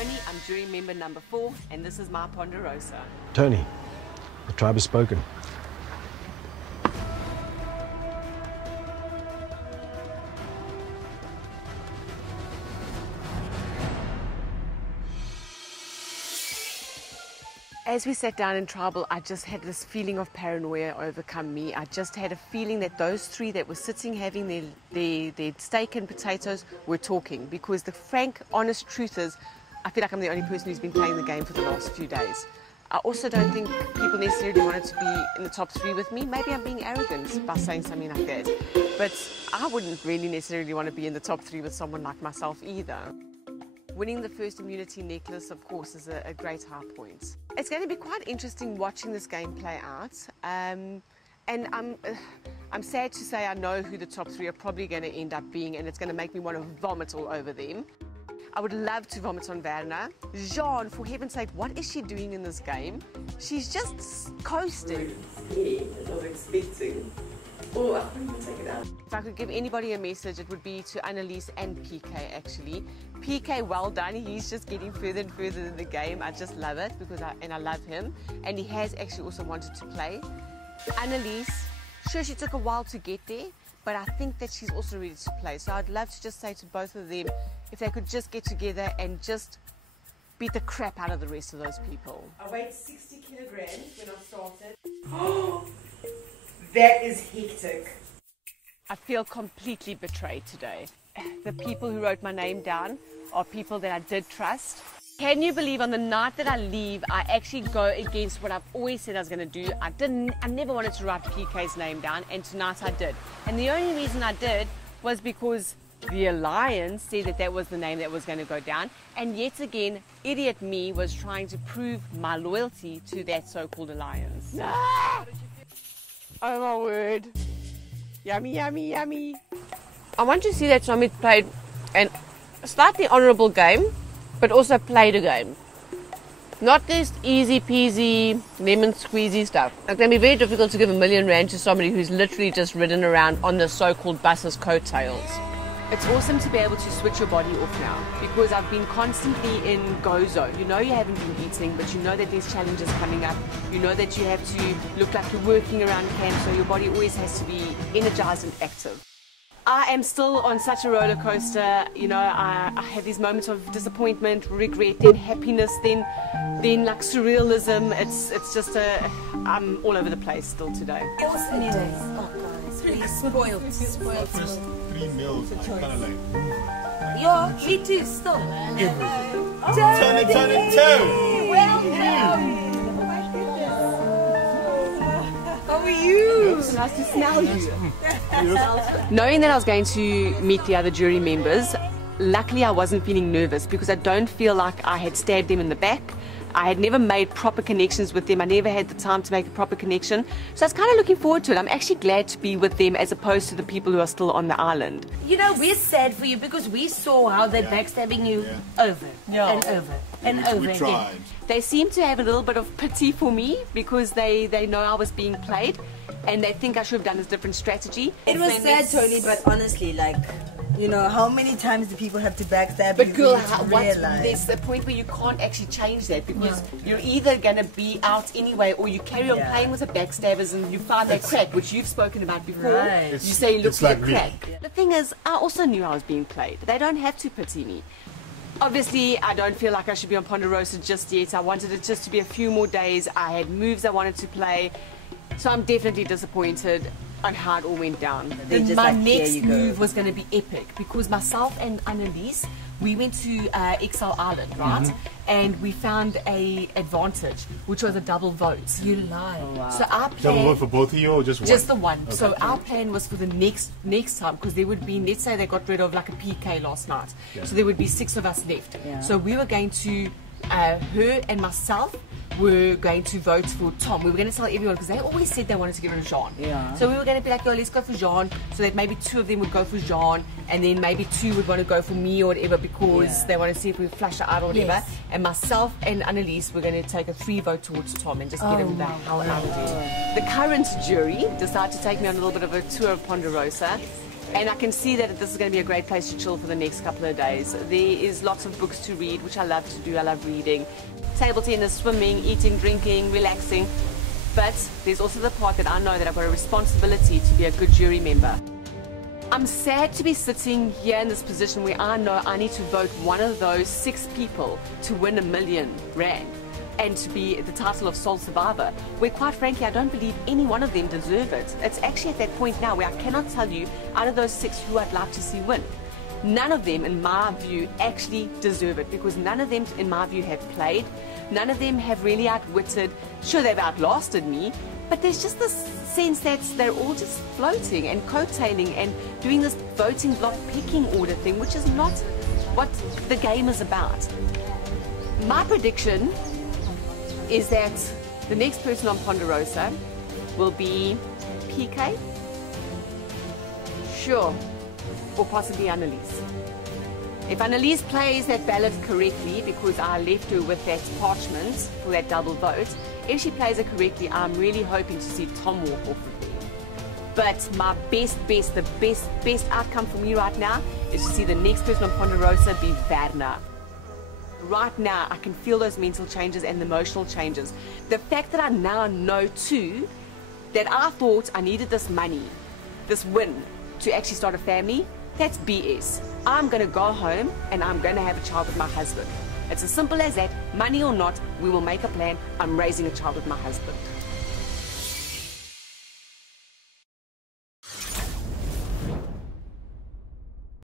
Toni, I'm jury member number 4, and this is my Ponderosa. Toni, the tribe has spoken. As we sat down in tribal, I just had this feeling of paranoia overcome me. I just had a feeling that those 3 that were sitting having their steak and potatoes were talking, because the frank, honest truth is, I feel like I'm the only person who's been playing the game for the last few days. I also don't think people necessarily wanted to be in the top 3 with me. Maybe I'm being arrogant by saying something like that. But I wouldn't really necessarily want to be in the top 3 with someone like myself either. Winning the first immunity necklace, of course, is a great high point. It's going to be quite interesting watching this game play out. And I'm sad to say I know who the top 3 are probably going to end up being, and it's going to make me want to vomit all over them. I would love to vomit on Werner. Jean, for heaven's sake, what is she doing in this game? She's just coasting. Yeah, I was expecting. Oh, I couldn't even take it out. If I could give anybody a message, it would be to Annelies and PK, actually. PK, well done. He's just getting further and further in the game. I just love it, because I love him. And he has actually also wanted to play. Annelies, sure, she took a while to get there, but I think that she's also ready to play. So I'd love to just say to both of them, if they could just get together and just beat the crap out of the rest of those people. I weighed 60 kilograms when I started. Oh, that is hectic. I feel completely betrayed today. The people who wrote my name down are people that I did trust. Can you believe on the night that I leave, I actually go against what I've always said I was going to do? I never wanted to write PK's name down, and tonight I did. And the only reason I did was because the Alliance said that that was the name that was going to go down. And yet again, idiot me was trying to prove my loyalty to that so-called Alliance. Ah! Oh my word. Yummy, yummy, yummy. I want to see that Tommy played a slightly honourable game, but also played a game. Not this easy peasy, lemon squeezy stuff. It can be very difficult to give R1 million to somebody who's literally just ridden around on the so-called bus's coattails. It's awesome to be able to switch your body off now, because I've been constantly in go zone. You know you haven't been eating, but you know that there's challenges coming up. You know that you have to look like you're working around camp, so your body always has to be energized and active. I am still on such a roller coaster. You know, I have these moments of disappointment, regret, then happiness, then like surrealism. It's just I'm all over the place still today. Awesome days. Oh, guys, really spoiled. First 3 meals, I kind of like. Yeah, me too, still. Turn it, two! Welcome! Oh my goodness. How are you? It's nice to smell you. Knowing that I was going to meet the other jury members, luckily I wasn't feeling nervous, because I don't feel like I had stabbed them in the back. I had never made proper connections with them. I never had the time to make a proper connection. So I was kind of looking forward to it. I'm actually glad to be with them as opposed to the people who are still on the island. You know, we're sad for you because we saw how they're backstabbing you over and over and over again. They seem to have a little bit of pity for me because they know I was being played, and they think I should have done a different strategy. It was sad, Toni, but honestly, like, you know, how many times do people have to backstab but you? girl, Realize? there's the point where you can't actually change that, because you're either going to be out anyway, or you carry on playing with the backstabbers and you find that crack, which you've spoken about before. Right. You say, look for like the crack. The thing is, I also knew I was being played. They don't have to pity me. Obviously, I don't feel like I should be on Ponderosa just yet. I wanted it just to be a few more days. I had moves I wanted to play. So I'm definitely disappointed on how it all went down. My next move was going to be epic, because myself and Annelies, we went to XL Island, right? And we found a advantage, which was a double vote. You lie. Oh, wow. So our plan, Double vote for both of you or just one? just the one. Okay. So our plan was for the next time, because there would be, let's say they got rid of like a PK last night. So there would be 6 of us left. So we were going to, her and myself were going to vote for Tom. We were going to tell everyone, because they always said they wanted to get rid of Jean. So we were going to be like, oh, let's go for Jean, so that maybe 2 of them would go for Jean, and then maybe 2 would want to go for me or whatever, because they want to see if we flush it out or whatever. And myself and Annelies were going to take a 3 vote towards Tom and just get him the hell out of there. The current jury decided to take me on a little bit of a tour of Ponderosa. And I can see that this is going to be a great place to chill for the next couple of days. There is lots of books to read, which I love to do. I love reading. Table tennis, swimming, eating, drinking, relaxing. But there's also the part that I know that I've got a responsibility to be a good jury member. I'm sad to be sitting here in this position where I know I need to vote one of those 6 people to win R1 million and to be the title of sole survivor, where quite frankly I don't believe any one of them deserve it. It's actually at that point now where I cannot tell you out of those 6 who I'd like to see win. None of them, in my view, actually deserve it, because none of them, in my view, have played. None of them have really outwitted. Sure, they've outlasted me, but there's just this sense that they're all just floating and coattailing and doing this voting block pecking order thing, which is not what the game is about. My prediction is that the next person on Ponderosa will be PK, sure, or possibly Annalise. If Annalise plays that ballot correctly, because I left her with that parchment for that double vote, if she plays it correctly, I'm really hoping to see Tom walk off with me. But my best outcome for me right now is to see the next person on Ponderosa be Werner. Right now, I can feel those mental changes and the emotional changes. The fact that I now know too, that I thought I needed this money, this win, to actually start a family, that's BS. I'm going to go home and I'm going to have a child with my husband. It's as simple as that. Money or not, we will make a plan. I'm raising a child with my husband.